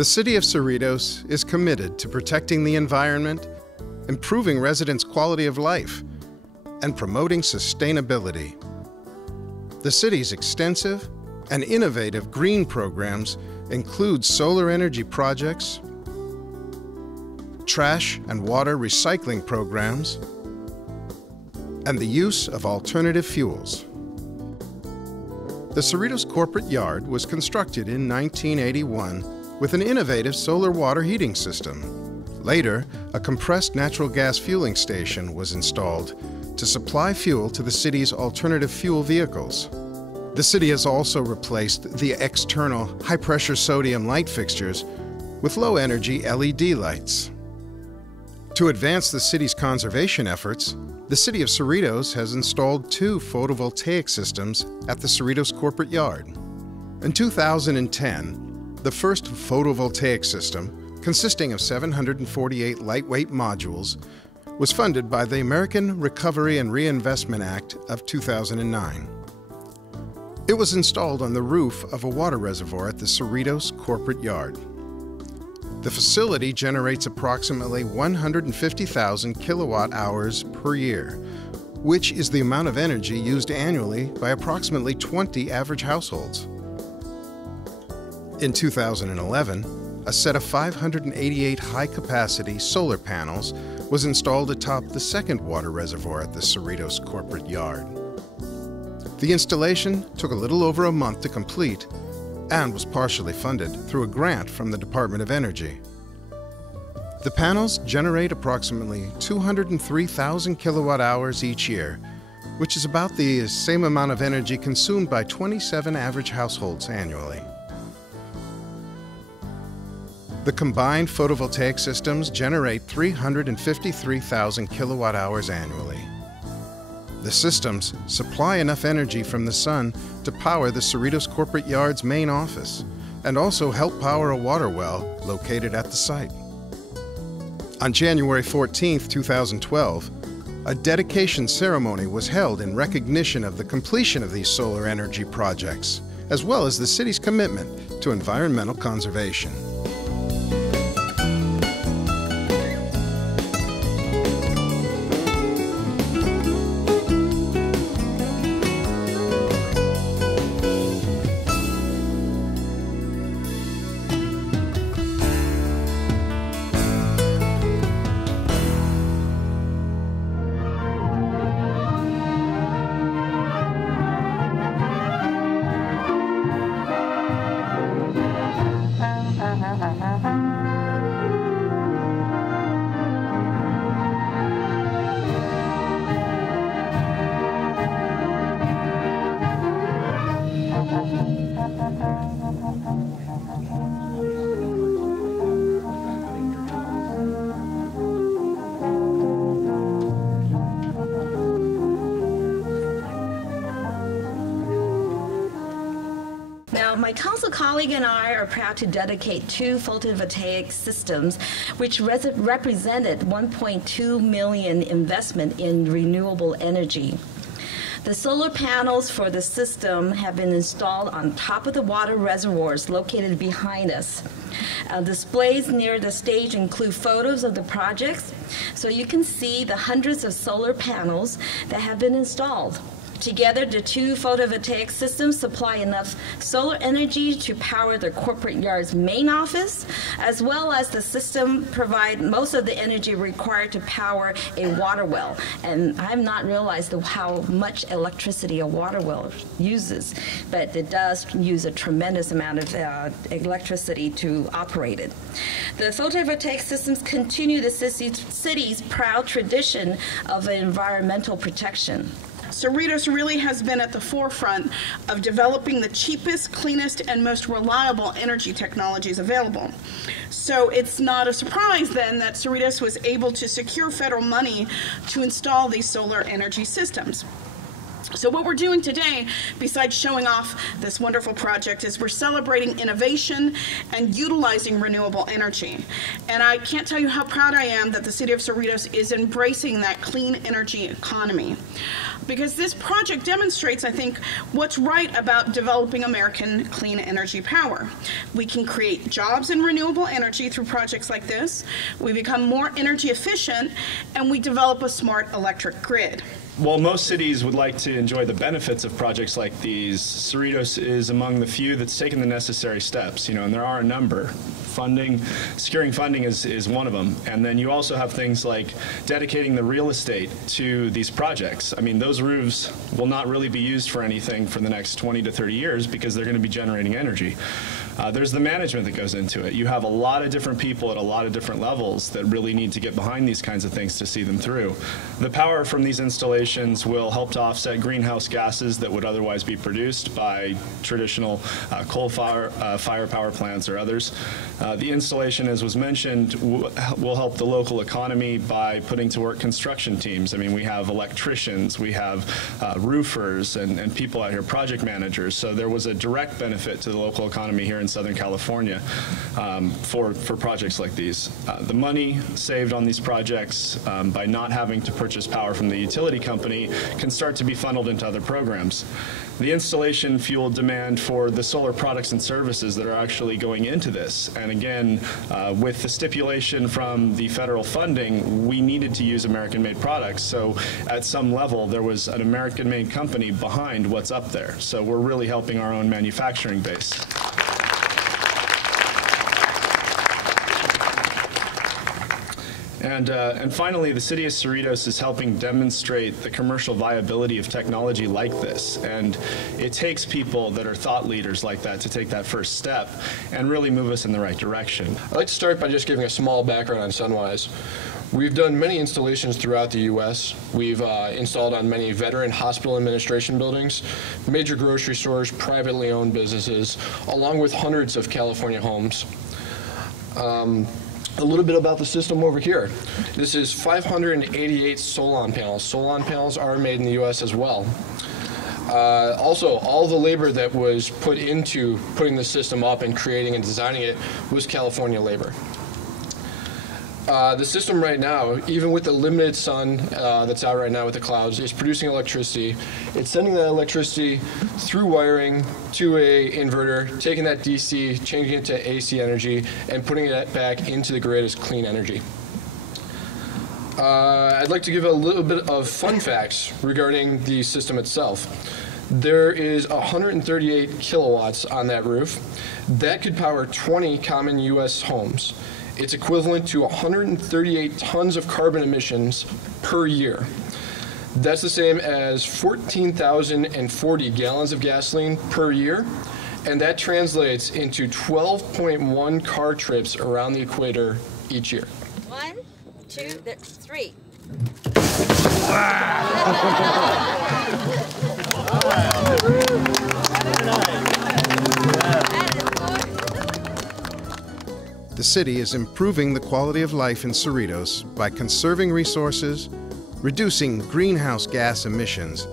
The City of Cerritos is committed to protecting the environment, improving residents' quality of life, and promoting sustainability. The city's extensive and innovative green programs include solar energy projects, trash and water recycling programs, and the use of alternative fuels. The Cerritos corporate yard was constructed in 1981 with an innovative solar water heating system. Later, a compressed natural gas fueling station was installed to supply fuel to the city's alternative fuel vehicles. The city has also replaced the external high-pressure sodium light fixtures with low-energy LED lights. To advance the city's conservation efforts, the City of Cerritos has installed 2 photovoltaic systems at the Cerritos corporate yard. In 2010, the first photovoltaic system, consisting of 748 lightweight modules, was funded by the American Recovery and Reinvestment Act of 2009. It was installed on the roof of a water reservoir at the Cerritos corporate yard. The facility generates approximately 150,000 kilowatt hours per year, which is the amount of energy used annually by approximately 20 average households. In 2011, a set of 588 high-capacity solar panels was installed atop the second water reservoir at the Cerritos corporate yard. The installation took a little over a month to complete and was partially funded through a grant from the Department of Energy. The panels generate approximately 203,000 kilowatt hours each year, which is about the same amount of energy consumed by 27 average households annually. The combined photovoltaic systems generate 353,000 kilowatt hours annually. The systems supply enough energy from the sun to power the Cerritos corporate yard's main office and also help power a water well located at the site. On January 14, 2012, a dedication ceremony was held in recognition of the completion of these solar energy projects, as well as the city's commitment to environmental conservation. My council colleague and I are proud to dedicate 2 photovoltaic systems which represented $1.2 million investment in renewable energy. The solar panels for the system have been installed on top of the water reservoirs located behind us. Displays near the stage include photos of the projects, so you can see the hundreds of solar panels that have been installed. Together, the 2 photovoltaic systems supply enough solar energy to power the corporate yard's main office, as well as the system provide most of the energy required to power a water well. And I've not realized how much electricity a water well uses, but it does use a tremendous amount of electricity to operate it. The photovoltaic systems continue the city's proud tradition of environmental protection. Cerritos really has been at the forefront of developing the cheapest, cleanest, and most reliable energy technologies available. So it's not a surprise then that Cerritos was able to secure federal money to install these solar energy systems. So what we're doing today, besides showing off this wonderful project, is we're celebrating innovation and utilizing renewable energy. And I can't tell you how proud I am that the City of Cerritos is embracing that clean energy economy. Because this project demonstrates, I think, what's right about developing American clean energy power. We can create jobs in renewable energy through projects like this, we become more energy efficient, and we develop a smart electric grid. While most cities would like to enjoy the benefits of projects like these, Cerritos is among the few that's taken the necessary steps, and there are a number. Securing funding is one of them. And then you also have things like dedicating the real estate to these projects. I mean, those roofs will not really be used for anything for the next 20 to 30 years because they're going to be generating energy. There's the management that goes into it. You have a lot of different people at a lot of different levels that really need to get behind these kinds of things to see them through. The power from these installations will help to offset greenhouse gases that would otherwise be produced by traditional coal fire power plants or others. The installation, as was mentioned, will help the local economy by putting to work construction teams. I mean, we have electricians, we have roofers and people out here, project managers. So there was a direct benefit to the local economy here in Southern California for projects like these. The money saved on these projects by not having to purchase power from the utility company can start to be funneled into other programs. The installation fueled demand for the solar products and services that are actually going into this. And again, with the stipulation from the federal funding, we needed to use American-made products. So at some level, there was an American-made company behind what's up there. So we're really helping our own manufacturing base. And finally, the City of Cerritos is helping demonstrate the commercial viability of technology like this. And it takes people that are thought leaders like that to take that first step and really move us in the right direction. I'd like to start by just giving a small background on Sunwise. We've done many installations throughout the U.S. We've installed on many veteran hospital administration buildings, major grocery stores, privately owned businesses, along with hundreds of California homes. A little bit about the system over here. This is 588 Solon panels. Solon panels are made in the U.S. as well. Also, all the labor that was put into putting the system up and creating and designing it was California labor. The system right now, even with the limited sun that's out right now with the clouds, is producing electricity. It's sending that electricity through wiring to a inverter, taking that DC, changing it to AC energy, and putting it back into the grid as clean energy. I'd like to give a little bit of fun facts regarding the system itself. There is 138 kilowatts on that roof. That could power 20 common U.S. homes. It's equivalent to 138 tons of carbon emissions per year. That's the same as 14,040 gallons of gasoline per year, and that translates into 12.1 car trips around the equator each year. 1, 2, 3. The city is improving the quality of life in Cerritos by conserving resources, reducing greenhouse gas emissions,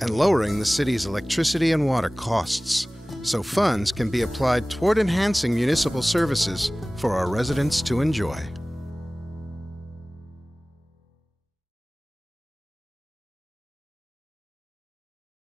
and lowering the city's electricity and water costs, so funds can be applied toward enhancing municipal services for our residents to enjoy.